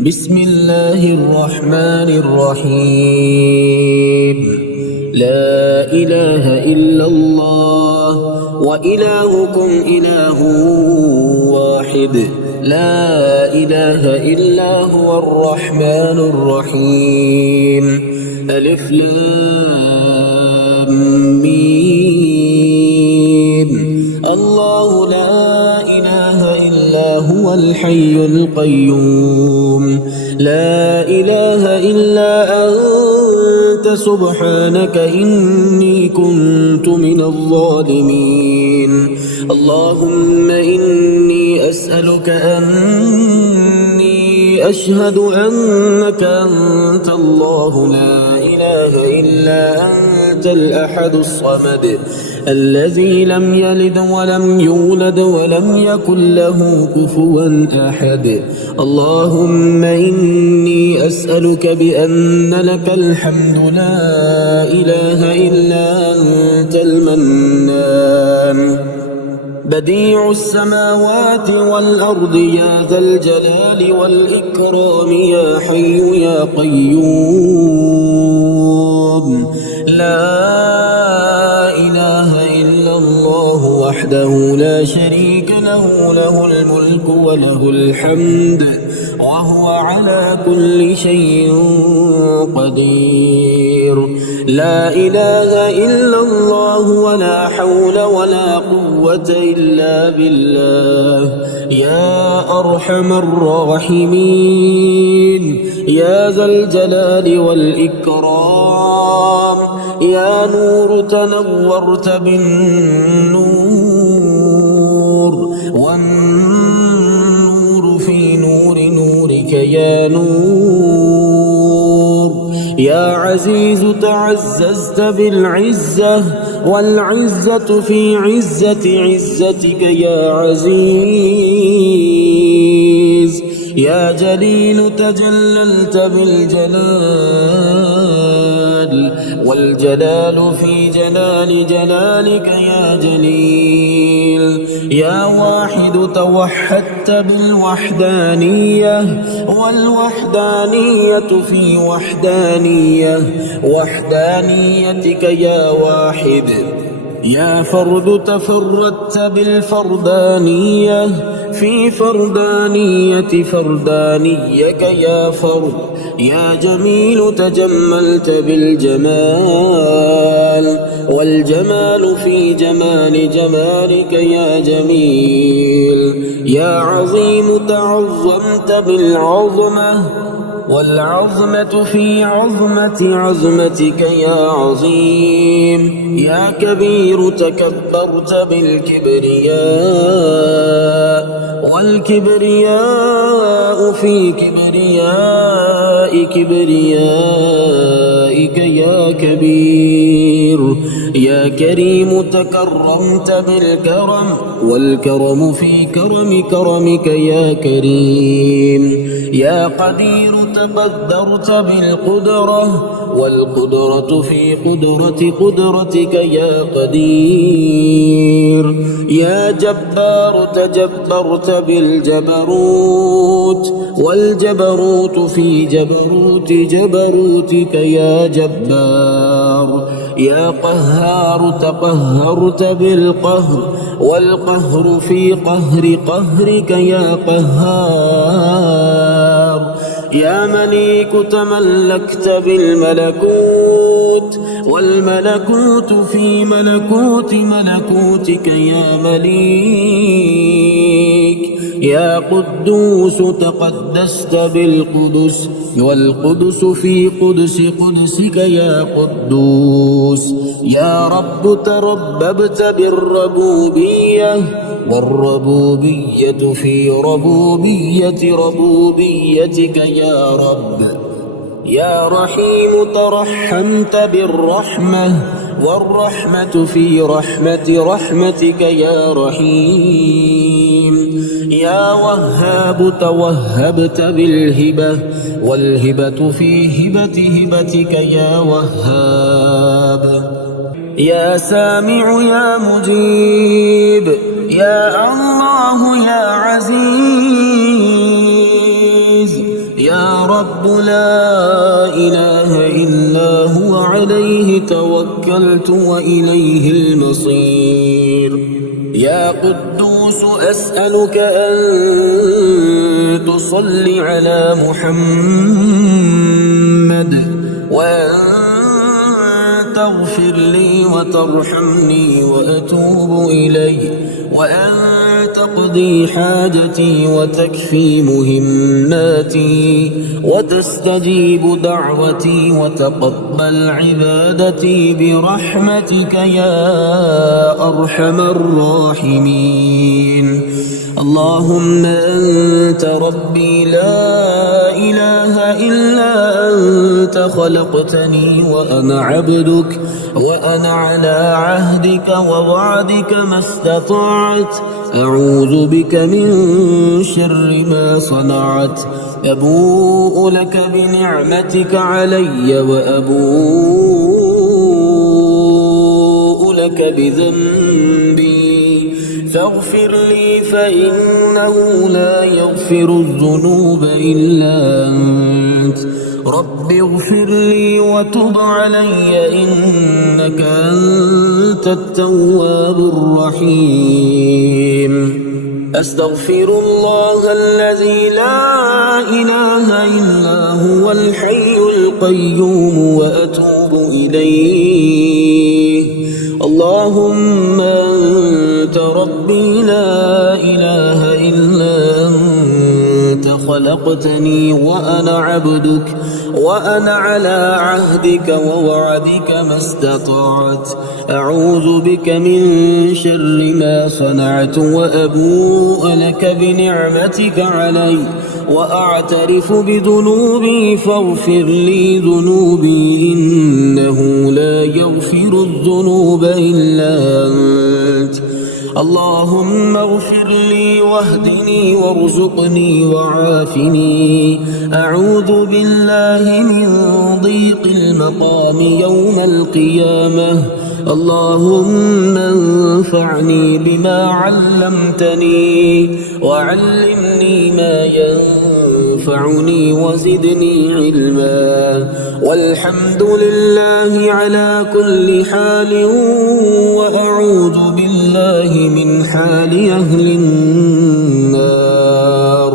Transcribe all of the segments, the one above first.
بسم الله الرحمن الرحيم. لا إله إلا الله وإلهكم إله واحد. لا إله إلا هو الرحمن الرحيم. ألف لام ميم. الله لا إله إلا هو الحي القيوم. لا إله إلا أنت سبحانك إني كنت من الظالمين. اللهم إني أسألك أني أشهد أنك أنت الله لا إله إلا أنت الأحد الصمد الذي لم يلد ولم يولد ولم يكن له كفوا أحد. اللهم إني أسألك بأن لك الحمد لا إله إلا أنت المنان بديع السماوات والأرض يا ذا الجلال والإكرام يا حي يا قيوم. لا إله إلا الله وحده لا شريك له، له الملك وله الحمد وهو على كل شيء قدير. لا إله إلا الله ولا حول ولا قوة إلا بالله. يا أرحم الراحمين يا ذا الجلال والإكرام. يا نور تنورت بالنور والنور في نور نورك يا نور. يا عزيز تعززت بالعزة والعزة في عزة عزتك يا عزيز. يا جليل تجللت بالجلال والجلال في جلال جلالك يا جليل. يا واحد توحدت بالوحدانية والوحدانية في وحدانيتك يا واحد. يا فرد تفردت بالفردانية في فردانيك يا فرد. يا جميل تجملت بالجمال والجمال في جمالك يا جميل. يا عظيم تعظمت بالعظمة والعظمة في عظمتك يا عظيم. يا كبير تكبرت بالكبرياء والكبرياء في كبريائك يا كبير. يا كريم تكرمت بالكرم والكرم في كرمك يا كريم. يا قدير تقدرت بالقدرة والقدرة في قدرتك يا قدير. يا جبار تجبرت بالجبروت والجبروت في جبروتك يا جبار. يا قهار تقهرت بالقهر والقهر في قهرك يا قهار. يا مليك تملكت بالملكوت والملكوت في ملكوتك يا مليك. يا قدوس تقدست بالقدس والقدس في قدسك يا قدوس. يا رب ترببت بالربوبية والربوبية في ربوبيتك يا رب. يا رحيم ترحمت بالرحمة والرحمة في رحمتك يا رحيم. يا وهاب توهبت بالهبة والهبة في هبتك يا وهاب. يا سامع يا مجيب يا الله يا عزيز يا رب لا إله إلا هو عليه توكلت وإليه المصير. يا قدوس أسألك أن تصلي على محمد وأن تغفر لي وترحمني وأتوب إليه وأن تقضي حاجتي وتكفي مهماتي وتستجيب دعوتي وتقبل عبادتي برحمتك يا أرحم الراحمين. اللهم أنت ربي لا إله إلا أنت خلقتني وأنا عبدك وأنا على عهدك ووعدك ما استطعت أعوذ بك من شر ما صنعت أبوء لك بنعمتك علي وأبوء لك بذنبي فاغفر لي فإنه لا يغفر الذنوب إلا أنت. رب اغفر لي وتب علي إنك أنت التواب الرحيم. أستغفر الله الذي لا إله إلا هو الحي القيوم وأتوب إليه. اللهم أنت ربي لا إله إلا أنت خلقتني وأنا عبدك وأنا على عهدك ووعدك ما استطعت أعوذ بك من شر ما صنعت وأبوء لك بنعمتك علي وأعترف بذنوبي فاغفر لي ذنوبي إنه لا يغفر الذنوب إلا أنت. اللهم اغفر لي واهدني وارزقني وعافني أعوذ بالله من ضيق المقام يوم القيامة. اللهم انفعني بما علمتني وعلمني ما ينفعني وزدني علما والحمد لله على كل حال وأعوذ بالله من حال أهل النار.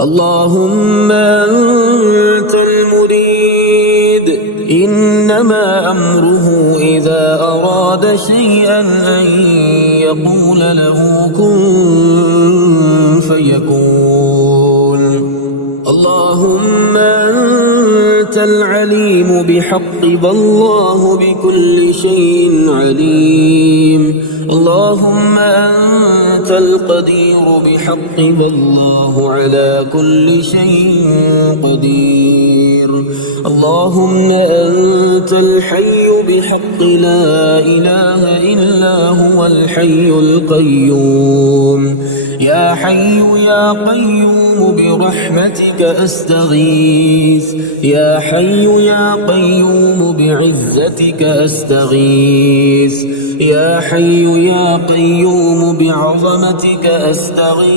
اللهم أنت المريد إنما أمره إذا أراد شيئا أن يقول له كن فيكون. اللهم أنت العليم بحق بالله بكل شيء عليم. اللهم أنت القدير بحق بالله على كل شيء قدير. اللهم أنت الحي بحق لا إله إلا هو الحي القيوم. يا حي يا قيوم برحمتك أستغيث. يا حي يا قيوم بعزتك أستغيث. يا حي يا قيوم بعظمتك أستغيث.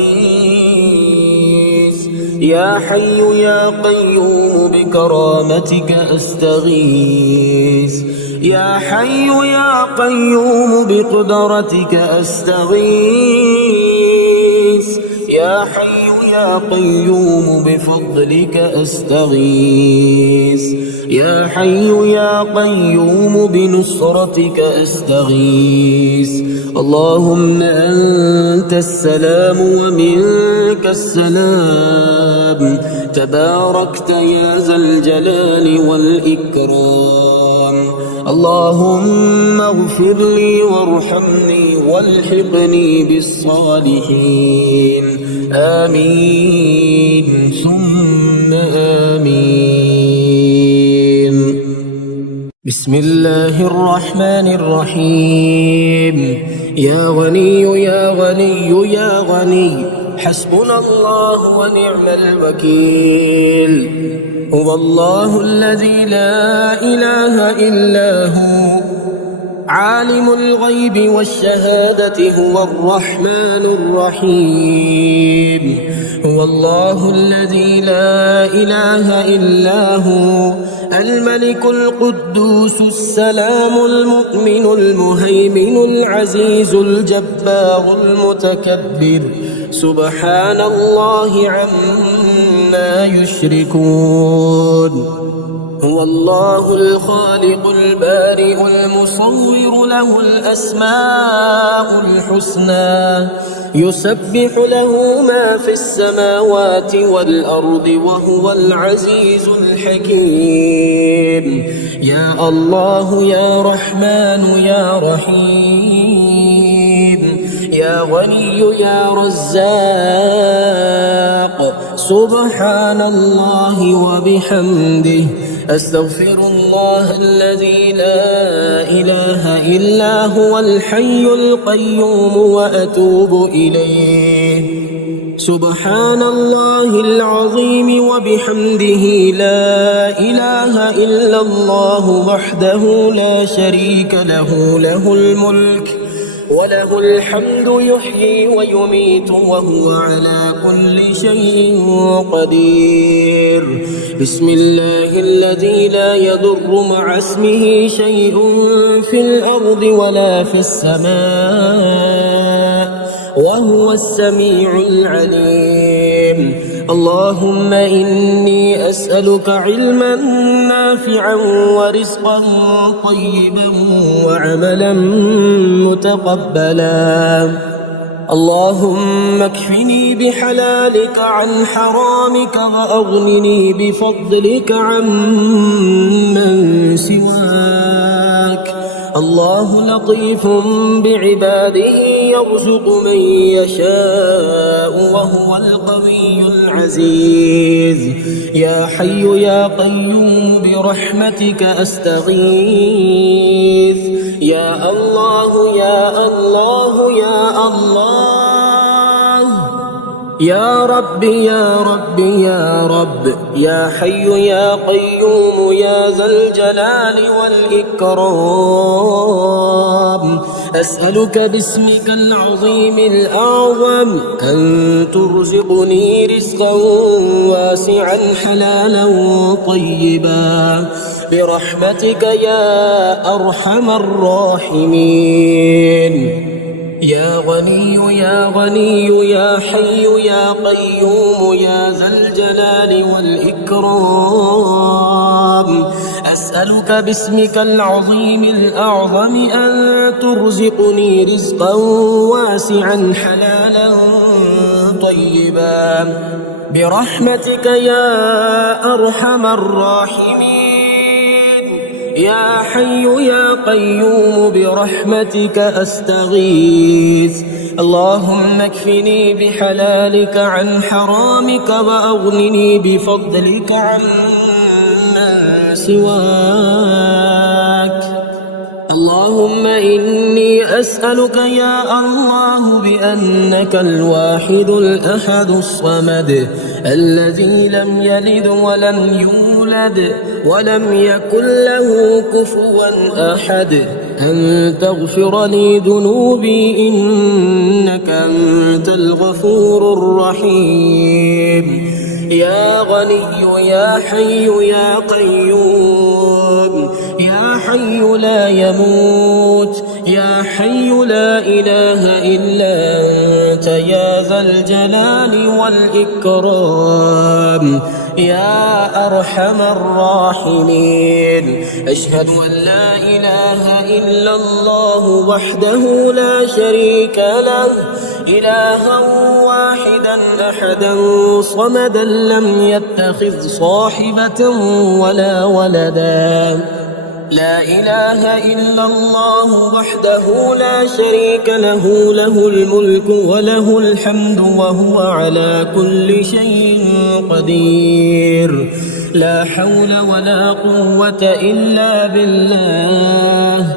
يا حي يا قيوم بكرامتك أستغيث. يا حي يا قيوم بقدرتك أستغيث. يا حي يا قيوم بفضلك أستغيث. يا حي يا قيوم بنصرتك أستغيث. اللهم أنت السلام ومنك السلام تباركت يا ذا الجلال والإكرام. اللهم اغفر لي وارحمني والحقني بالصالحين. آمين ثم آمين. بسم الله الرحمن الرحيم. يا غني يا غني يا غني حسبنا الله ونعم الوكيل. هو الله الذي لا إله إلا هو عالم الغيب والشهادة هو الرحمن الرحيم. هو الله الذي لا إله إلا هو الملك القدوس السلام المؤمن المهيمن العزيز الجبار المتكبر سبحان الله عما يشركون. هو الله الخالق البارئ المصور له الأسماء الحسنى يسبح له ما في السماوات والأرض وهو العزيز الحكيم. يا الله يا رحمن يا رحيم يا غني يا رزاق سبحان الله وبحمده أستغفر الله الذي لا إله إلا هو الحي القيوم وأتوب إليه. سبحان الله العظيم وبحمده لا إله إلا الله وحده لا شريك له له الملك وله الحمد يحيي ويميت وهو على كل شيء قدير. بسم الله الذي لا يضر مع اسمه شيء في الأرض ولا في السماء وهو السميع العليم. اللهم إني أسألك علما نافعا ورزقا طيبا وعملا متقبلا. اللهم اكفني بحلالك عن حرامك وأغنني بفضلك عمن سواك. الله لطيف بعباده يرزق من يشاء وهو القوي العزيز. يا حي يا قيوم برحمتك أستغيث. يا الله يا الله يا الله يا رب يا رب يا رب يا حي يا قيوم يا ذا الجلال والإكرام. أسألك باسمك العظيم الأعظم أن ترزقني رزقا واسعا حلالا طيبا برحمتك يا أرحم الراحمين. يا غني يا غني يا حي يا قيوم يا ذا الجلال والإكرام. أسألك باسمك العظيم الأعظم أن ترزقني رزقا واسعا حلالا طيبا برحمتك يا أرحم الراحمين. يا حي يا قيوم برحمتك أستغيث. اللهم اكفني بحلالك عن حرامك وأغنني بفضلك عمن سواك. اللهم إني أسألك يا الله بأنك الواحد الأحد الصمد الذي لم يلد ولم يولد ولم يكن له كفوا أحد أن تغفر لي ذنوبي إنك أنت الغفور الرحيم. يا غني يا حي يا قيوم يا حي لا يموت يا حي لا إله إلا أنت يا ذا الجلال والإكرام يا أرحم الراحمين. أشهد أن لا إله إلا الله وحده لا شريك له إلها واحدا أحدا صمدا لم يتخذ صاحبة ولا ولدا. لا إله إلا الله وحده لا شريك له له الملك وله الحمد وهو على كل شيء قدير. لا حول ولا قوة إلا بالله.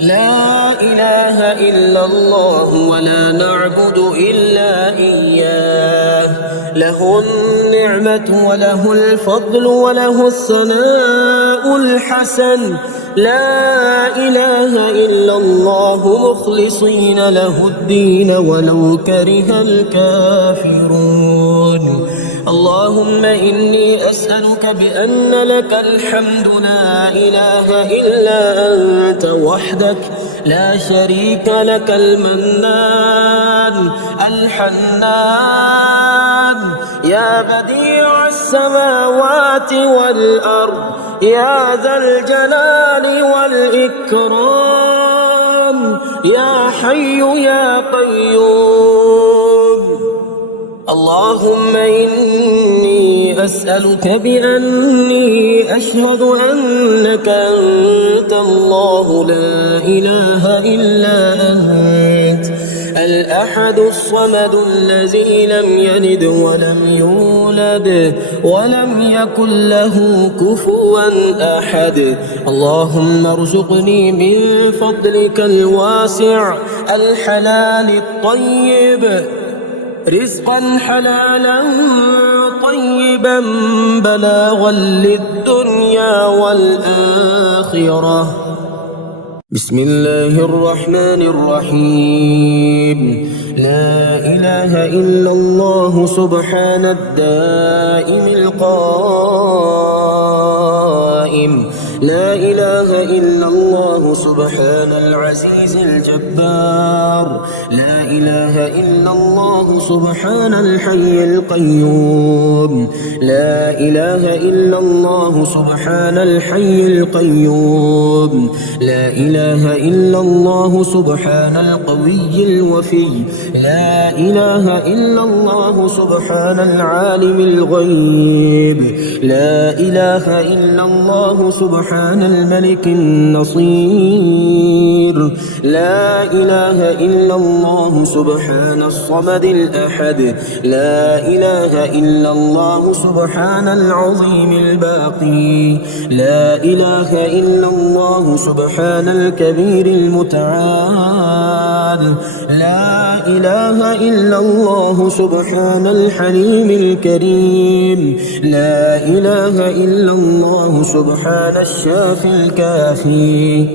لا إله إلا الله ولا نعبد إلا إياه. له النعمة وله الفضل وله الثناء الحسن لا إله إلا الله مخلصين له الدين ولو كره الكافرون. اللهم إني أسألك بأن لك الحمد لا إله إلا أنت وحدك لا شريك لك المنان الحنان يا بديع السماوات والأرض يا ذا الجلال والإكرام يا حي يا قيوم. اللهم إني أسألك بأني أشهد أنك أنت الله لا إله إلا أنت الأحد الصمد الذي لم يلد ولم يولد ولم يكن له كفوا أحد. اللهم ارزقني من فضلك الواسع الحلال الطيب رزقا حلالا طيبا بلاغا للدنيا والآخرة. بسم الله الرحمن الرحيم. لا إله إلا الله سبحان الدائم القائم. لا إله إلا الله سبحان العزيز الجبار. لا إله إلا الله سبحان الحي القيوم. لا إله إلا الله سبحان الحي القيوم. لا إله إلا الله سبحان القوي الوفي. لا إله إلا الله سبحان العالم الغيب. لا إله إلا الله سبحان الملك النصير. لا إله إلا الله سبحان الصمد الأحد. لا إله إلا الله سبحان العظيم الباقي. لا إله إلا الله سبحان الكبير المتعال. لا إله إلا الله سبحان الحليم الكريم. لا إله إلا الله سبحان الشافي الكافي.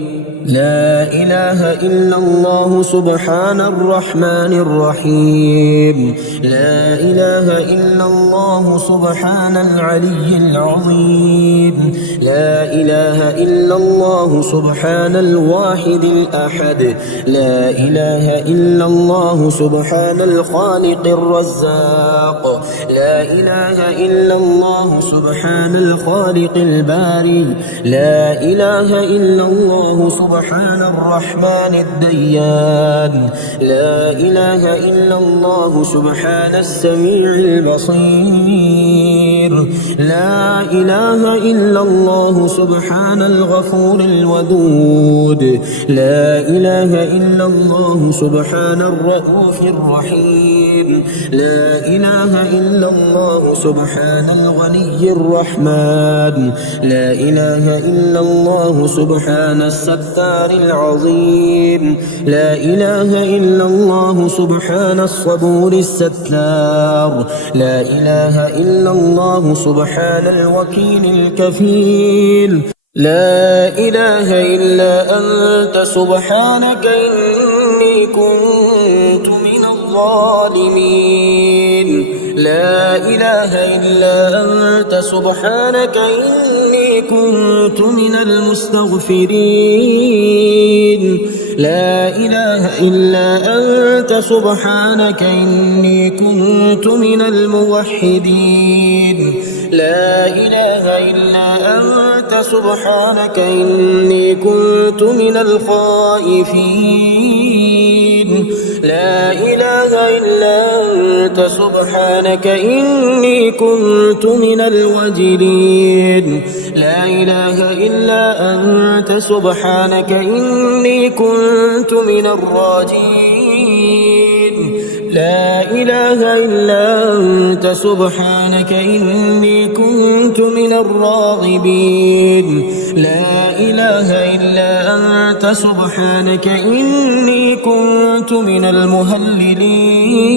لا إله إلا الله سبحان الرحمن الرحيم. لا إله إلا الله سبحان العلي العظيم. لا إله إلا الله سبحان الواحد الأحد. لا إله إلا الله سبحان الخالق الرزاق. لا إله إلا الله سبحان الخالق الباري. لا إله إلا الله سبحان الرحمن الديان. لا إله إلا الله سبحان السميع البصير. لا إله إلا الله سبحان الغفور الودود. لا إله إلا الله سبحان الرؤوف الرحيم. لا إله إلا الله سبحان الغني الرحمن. لا إله إلا الله سبحان الستار العظيم. لا إله إلا الله سبحان الصبور الستار. لا إله إلا الله سبحان الوكيل الكفيل. لا إله إلا أنت سبحانك إني كنت من الظالمين. لا إله إلا أنت سبحانك إني كنت من المستغفرين. لا إله إلا أنت سبحانك إني كنت من الموحدين. لا إله إلا أنت سبحانك إني كنت من الخائفين. لا إله إلا أنت سبحانك إني كنت من الوجلين. لا إله إلا أنت سبحانك إني كنت من الراجين. لا إله إلا أنت سبحانك إني كنت من الراغبين. لا إله إلا أنت سبحانك إني كنت من المهللين.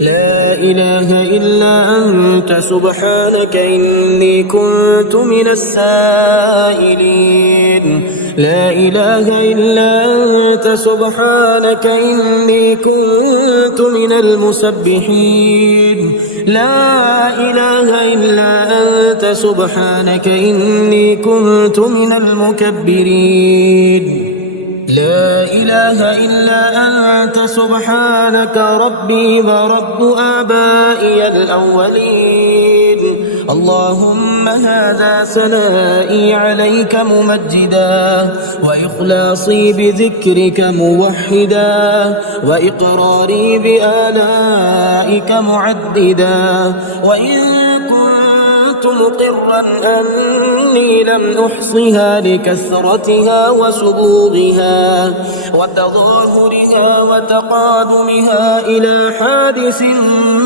لا إله إلا أنت سبحانك إني كنت من السائلين لا إله إلا أنت سبحانك إني كنت من المسبحين لا إله إلا أنت سبحانك إني كنت من المكبرين لا إله إلا أنت سبحانك ربي ورب آبائي الأولين اللهم هذا ثنائي عليك ممجدا وإخلاصي بذكرك موحدا وإقراري بآلائك معددا وإن كنت مقرا أني لم أحصها لكثرتها وسبوغها وتظاهرها وتقادمها إلى حادث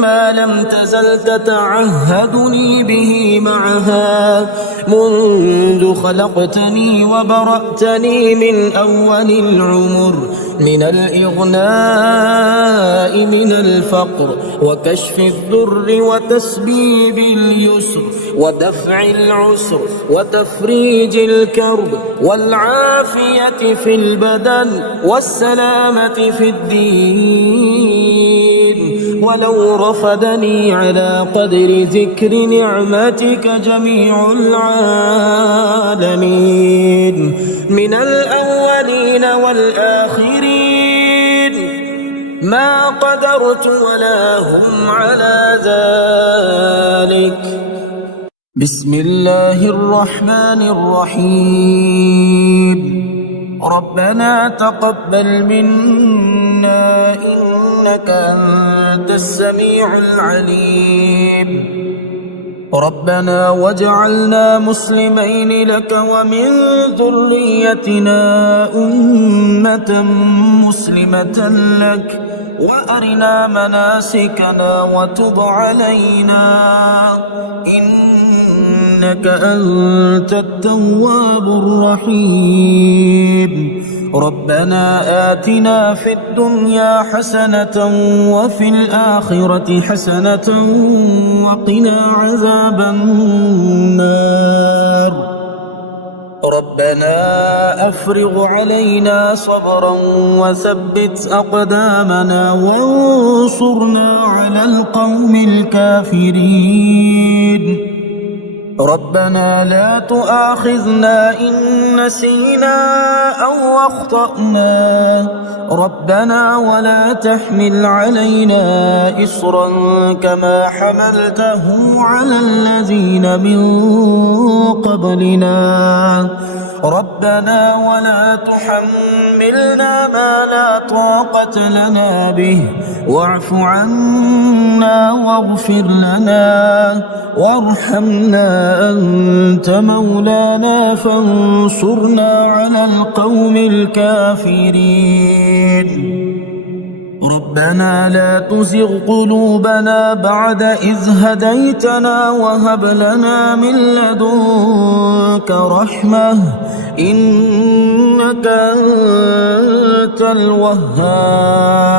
ما لم تزل تتعهدني به معها منذ خلقتني وبرأتني من أول العمر من الإغناء من الفقر وكشف الضر وتسبيب اليسر ودفع العسر وتفريج الكرب والعافية في البدن والسلامة في الدين ولو رفدني على قدر ذكر نعمتك جميع العالمين من الأولين والآخرين ما قدرت ولا هم على ذلك بسم الله الرحمن الرحيم ربنا تقبل منا إنك أنت السميع العليم ربنا واجعلنا مسلمين لك ومن ذريتنا أمة مسلمة لك وأرنا مناسكنا وتب علينا إنك أنت التواب الرحيم ربنا آتنا في الدنيا حسنة وفي الآخرة حسنة وقنا عذاب النار ربنا أفرغ علينا صبرا وثبت أقدامنا وانصرنا على القوم الكافرين ربنا لا تؤاخذنا إن نسينا أو أخطأنا ربنا ولا تحمل علينا إصرا كما حملته على الذين من قبلنا ربنا ولا تحملنا ما لا طاقة لنا به واعف عنا واغفر لنا وارحمنا أنت مولانا فانصرنا على القوم الكافرين ربنا لا تزغ قلوبنا بعد إذ هديتنا وهب لنا من لدنك رحمة إنك أنت الوهاب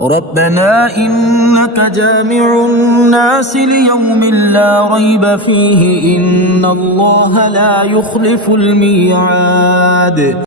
ربنا إنك جامع الناس ليوم لا ريب فيه إن الله لا يخلف الميعاد